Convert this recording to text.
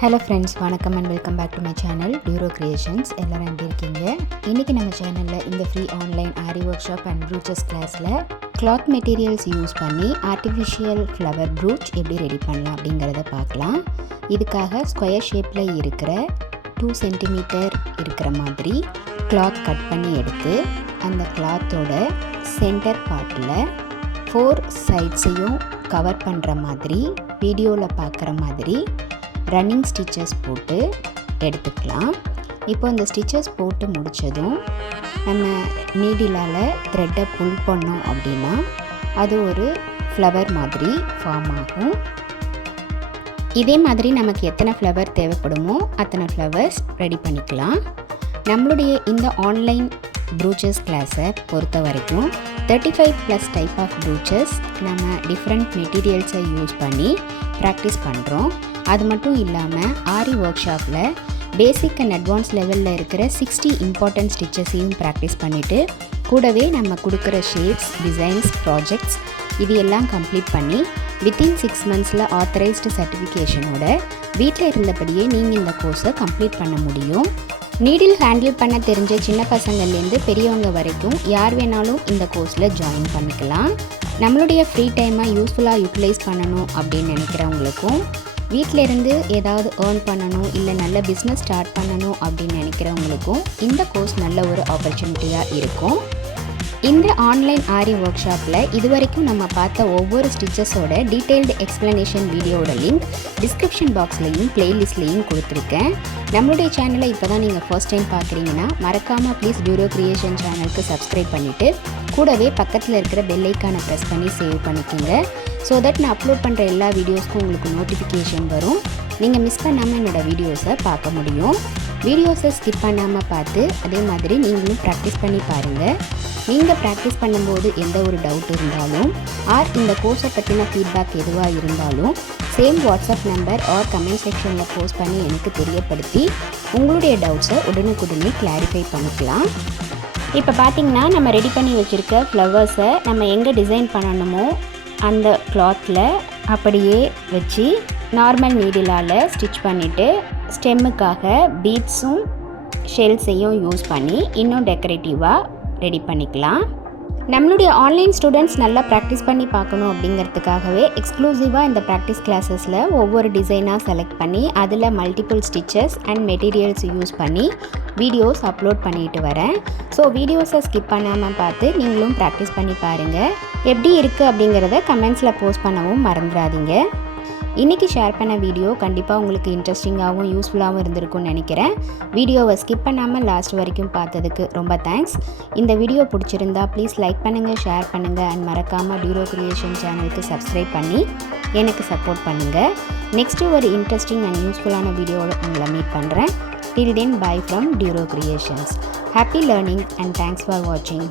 Hello friends, வணக்கம் and welcome back to my channel Duro Creations. எல்லாரும் எப்படி இருக்கீங்க? இன்னைக்கு நம்ம சேனல்ல இந்த free online aari workshop and Brooches கிளாஸ்ல cloth materials யூஸ் பண்ணி artificial flower brooch எப்படி ரெடி பண்ணலாம் அப்படிங்கறத பார்க்கலாம். இதுக்காக ஸ்கொயர் ஷேப்ல இருக்கிற 2 cm இருக்கிற மாதிரி cloth கட் பண்ணி எடுத்து அந்த clothோட சென்டர் பார்ட்ல 4 சைட்ஸையும் கவர் பண்ற மாதிரி வீடியோல பார்க்குற மாதிரி ரன்னிங் ஸ்டிச்சஸ் போட்டு எடுத்துக்கலாம். இப்போ இந்த ஸ்டிச்சஸ் போட்டு முடிச்சதும் நம்ம நீடிலால த்ரெட்டை புல் பண்ணோம் அப்படின்னா அது ஒரு ஃப்ளவர் மாதிரி ஃபார்ம் ஆகும். இதே மாதிரி நமக்கு எத்தனை ஃப்ளவர் தேவைப்படுமோ அத்தனை ஃப்ளவர்ஸ் ரெடி பண்ணிக்கலாம். நம்மளுடைய இந்த ஆன்லைன் ப்ரூச்சஸ் கிளாஸை பொறுத்த வரைக்கும் 35+ டைப் ஆஃப் ப்ரூச்சஸ் நம்ம டிஃப்ரெண்ட் மெட்டீரியல்ஸை யூஸ் பண்ணி ப்ராக்டிஸ் பண்ணுறோம். அது மட்டும் இல்லாமல் ஆரி ஒர்க் ஷாப்பில் பேசிக் அண்ட் அட்வான்ஸ் லெவலில் இருக்கிற 60 இம்பார்ட்டன்ட் ஸ்டிச்சஸையும் ப்ராக்டிஸ் பண்ணிவிட்டு கூடவே நம்ம கொடுக்குற ஷேப்ஸ், டிசைன்ஸ், ப்ராஜெக்ட்ஸ் இது எல்லாம் கம்ப்ளீட் பண்ணி வித்தின் 6 monthஸில் ஆத்தரைஸ்டு சர்டிஃபிகேஷனோட வீட்டில் இருந்தபடியே நீங்கள் இந்த கோர்ஸை கம்ப்ளீட் பண்ண முடியும். நீடில் ஹேண்டில் பண்ண தெரிஞ்ச சின்ன பசங்கள்லேருந்து பெரியவங்க வரைக்கும் யார் வேணாலும் இந்த கோர்ஸில் ஜாயின் பண்ணிக்கலாம். நம்மளுடைய ஃப்ரீ டைமை யூஸ்ஃபுல்லாக யூட்டிலைஸ் பண்ணணும் அப்படின்னு நினைக்கிறவங்களுக்கும் வீட்டில் இருந்து ஏதாவது ஏர்ன் பண்ணணும் இல்லை நல்ல பிஸ்னஸ் ஸ்டார்ட் பண்ணணும் அப்படின்னு நினைக்கிறவங்களுக்கும் இந்த கோர்ஸ் நல்ல ஒரு ஆப்பர்ச்சுனிட்டியாக இருக்கும். இந்த ஆன்லைன் ஆரி ஒர்க் ஷாப்பில் இதுவரைக்கும் நம்ம பார்த்த ஒவ்வொரு ஸ்டிச்சஸோட டீட்டெயில்டு எக்ஸ்ப்ளனேஷன் வீடியோட லிங்க் டிஸ்கிரிப்ஷன் பாக்ஸ்லையும் பிளேலிஸ்ட்லையும் கொடுத்துருக்கேன். நம்மளுடைய சேனலை இப்போ தான் நீங்கள் ஃபர்ஸ்ட் டைம் பார்க்குறீங்கன்னா மறக்காமல் ப்ளீஸ் டியூரோ கிரியேஷன் சேனலுக்கு சப்ஸ்கிரைப் பண்ணிவிட்டு கூடவே பக்கத்தில் இருக்கிற பெல் ஐக்கானை ப்ரெஸ் பண்ணி சேவ் பண்ணிக்கோங்க. ஸோ தட் நான் அப்லோட் பண்ணுற எல்லா வீடியோஸ்க்கும் உங்களுக்கு நோட்டிஃபிகேஷன் வரும். நீங்கள் மிஸ் பண்ணாமல் என்னோடய வீடியோஸை பார்க்க முடியும். வீடியோஸை ஸ்கிப் பண்ணாமல் பார்த்து அதே மாதிரி நீங்களும் ப்ராக்டிஸ் பண்ணி பாருங்கள். நீங்கள் ப்ராக்டிஸ் பண்ணும்போது எந்த ஒரு டவுட் இருந்தாலும் ஆர் இந்த கோர்ஸை பற்றின ஃபீட்பேக் எதுவாக இருந்தாலும் same WhatsApp number or comment செக்ஷனில் போஸ்ட் பண்ணி எனக்கு தெரியப்படுத்தி உங்களுடைய டவுட்ஸை உடனுக்குடனே கிளாரிஃபை பண்ணிக்கலாம். இப்போ பார்த்திங்கன்னா நம்ம ரெடி பண்ணி வச்சுருக்க ஃப்ளவர்ஸை நம்ம எங்கே டிசைன் பண்ணணுமோ அந்த கிளாத்தில் அப்படியே வச்சு நார்மல் நீடிலால் ஸ்டிச் பண்ணிவிட்டு ஸ்டெம்முக்காக பீட்ஸும் ஷெல்ஸையும் யூஸ் பண்ணி இன்னும் டெக்கரேட்டிவாக ரெடி பண்ணிக்கலாம். நம்மளுடைய ஆன்லைன் ஸ்டூடெண்ட்ஸ் நல்லா ப்ராக்டிஸ் பண்ணி பார்க்கணும் அப்படிங்கிறதுக்காகவே எக்ஸ்க்ளூசிவாக இந்த ப்ராக்டிஸ் கிளாஸஸில் ஒவ்வொரு டிசைனாக செலக்ட் பண்ணி அதில் multiple stitches and materials use பண்ணி வீடியோஸ் அப்லோட் பண்ணிட்டு வரேன். ஸோ வீடியோஸை ஸ்கிப் பண்ணாமல் பார்த்து நீங்களும் ப்ராக்டிஸ் பண்ணி பாருங்கள். எப்படி இருக்குது அப்படிங்கிறத கமெண்ட்ஸில் போஸ்ட் பண்ணவும் மறந்துடாதீங்க. இன்றைக்கி ஷேர் பண்ண வீடியோ கண்டிப்பாக உங்களுக்கு இன்ட்ரெஸ்டிங்காகவும் யூஸ்ஃபுல்லாகவும் இருந்திருக்கும்னு நினைக்கிறேன். வீடியோவை ஸ்கிப் பண்ணாமல் லாஸ்ட் வரைக்கும் பார்த்ததுக்கு ரொம்ப தேங்க்ஸ். இந்த வீடியோ பிடிச்சிருந்தா ப்ளீஸ் லைக் பண்ணுங்கள், ஷேர் பண்ணுங்கள் அண்ட் மறக்காமல் டியூரோ கிரியேஷன் சேனலுக்கு சப்ஸ்கிரைப் பண்ணி எனக்கு சப்போர்ட் பண்ணுங்கள். நெக்ஸ்ட்டு ஒரு இன்ட்ரெஸ்டிங் அண்ட் யூஸ்ஃபுல்லான வீடியோவில் உங்களை மீட் பண்ணுறேன். Till then, bye from Duro Creations. Happy learning and thanks for watching.